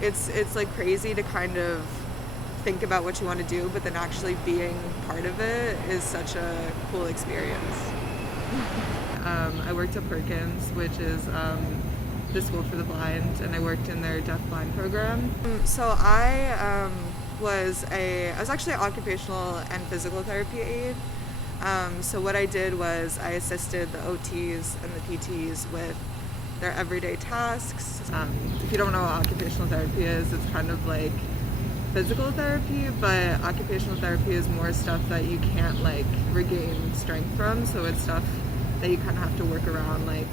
it's like crazy to kind of think about what you want to do, but then actually being part of it is such a cool experience. I worked at Perkins, which is the school for the blind, and I worked in their deaf blind program. So I was actually an occupational and physical therapy aide. So what I did was I assisted the OTs and the PTs with their everyday tasks. If you don't know what occupational therapy is, it's kind of like physical therapy, but occupational therapy is more stuff that you can't like regain strength from. So it's stuff that you kind of have to work around, like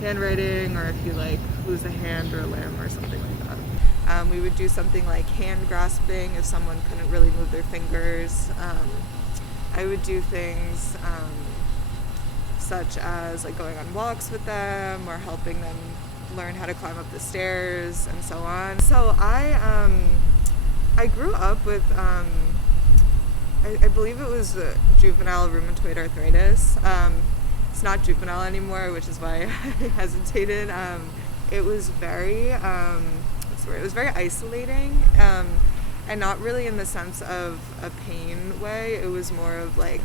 handwriting, or if you like lose a hand or a limb or something like that. We would do something like hand grasping if someone couldn't really move their fingers. I would do things such as like going on walks with them or helping them learn how to climb up the stairs and so on. So I grew up with I believe it was juvenile rheumatoid arthritis. It's not juvenile anymore, which is why I hesitated. It was very it was very isolating, and not really in the sense of a pain way. It was more of like,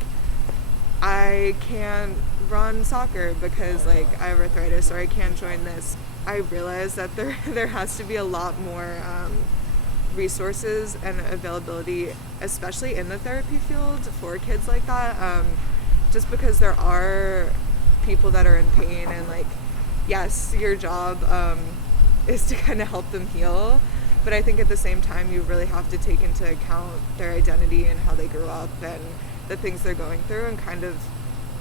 I can't run soccer because like I have arthritis, or I can't join this. I realized that there has to be a lot more resources and availability, especially in the therapy field, for kids like that. Just because there are people that are in pain, and like, yes, your job is to kind of help them heal, but I think at the same time you really have to take into account their identity and how they grew up and the things they're going through, and kind of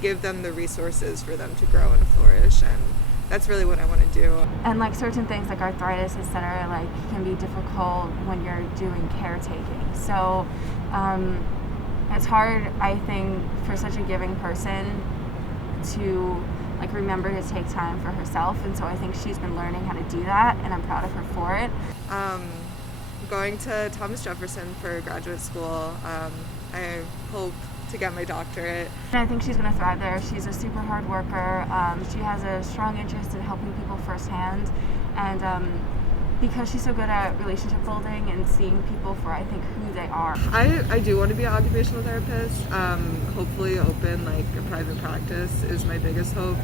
give them the resources for them to grow and flourish. And that's really what I want to do. And like certain things like arthritis, etc., like can be difficult when you're doing caretaking. So it's hard, I think, for such a giving person to like remember to take time for herself, and so I think she's been learning how to do that, and I'm proud of her for it. Going to Thomas Jefferson for graduate school. I hope to get my doctorate. And I think she's going to thrive there. She's a super hard worker. She has a strong interest in helping people firsthand, and because she's so good at relationship building and seeing people for, I think, who they are. I do want to be an occupational therapist. Hopefully open like a private practice is my biggest hope,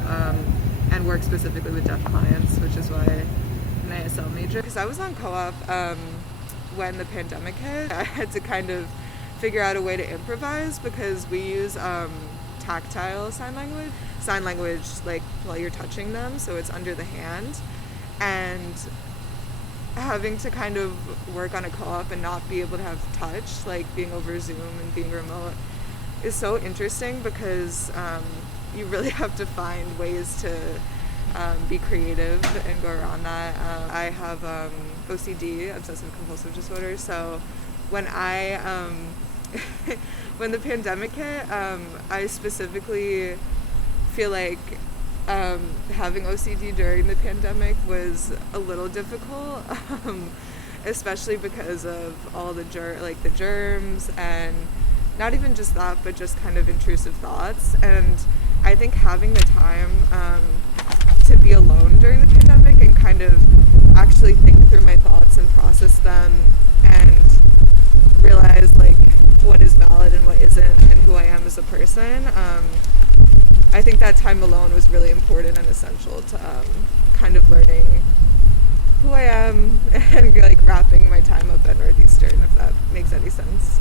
and work specifically with deaf clients, which is why I'm an ASL major. Because I was on co-op when the pandemic hit. I had to kind of figure out a way to improvise, because we use tactile sign language like while you're touching them, so it's under the hand, and having to kind of work on a co-op and not be able to have touch, like being over Zoom and being remote, is so interesting, because you really have to find ways to be creative and go around that. I have OCD, obsessive compulsive disorder, so when when the pandemic hit, I specifically feel like having OCD during the pandemic was a little difficult, especially because of all the germs, and not even just that, but just kind of intrusive thoughts. And I think having the time to be alone during the pandemic and kind of actually think through my thoughts and process them and realize like what is valid and what isn't, and who I am as a person, I think that time alone was really important and essential to kind of learning who I am and like wrapping my time up at Northeastern, if that makes any sense.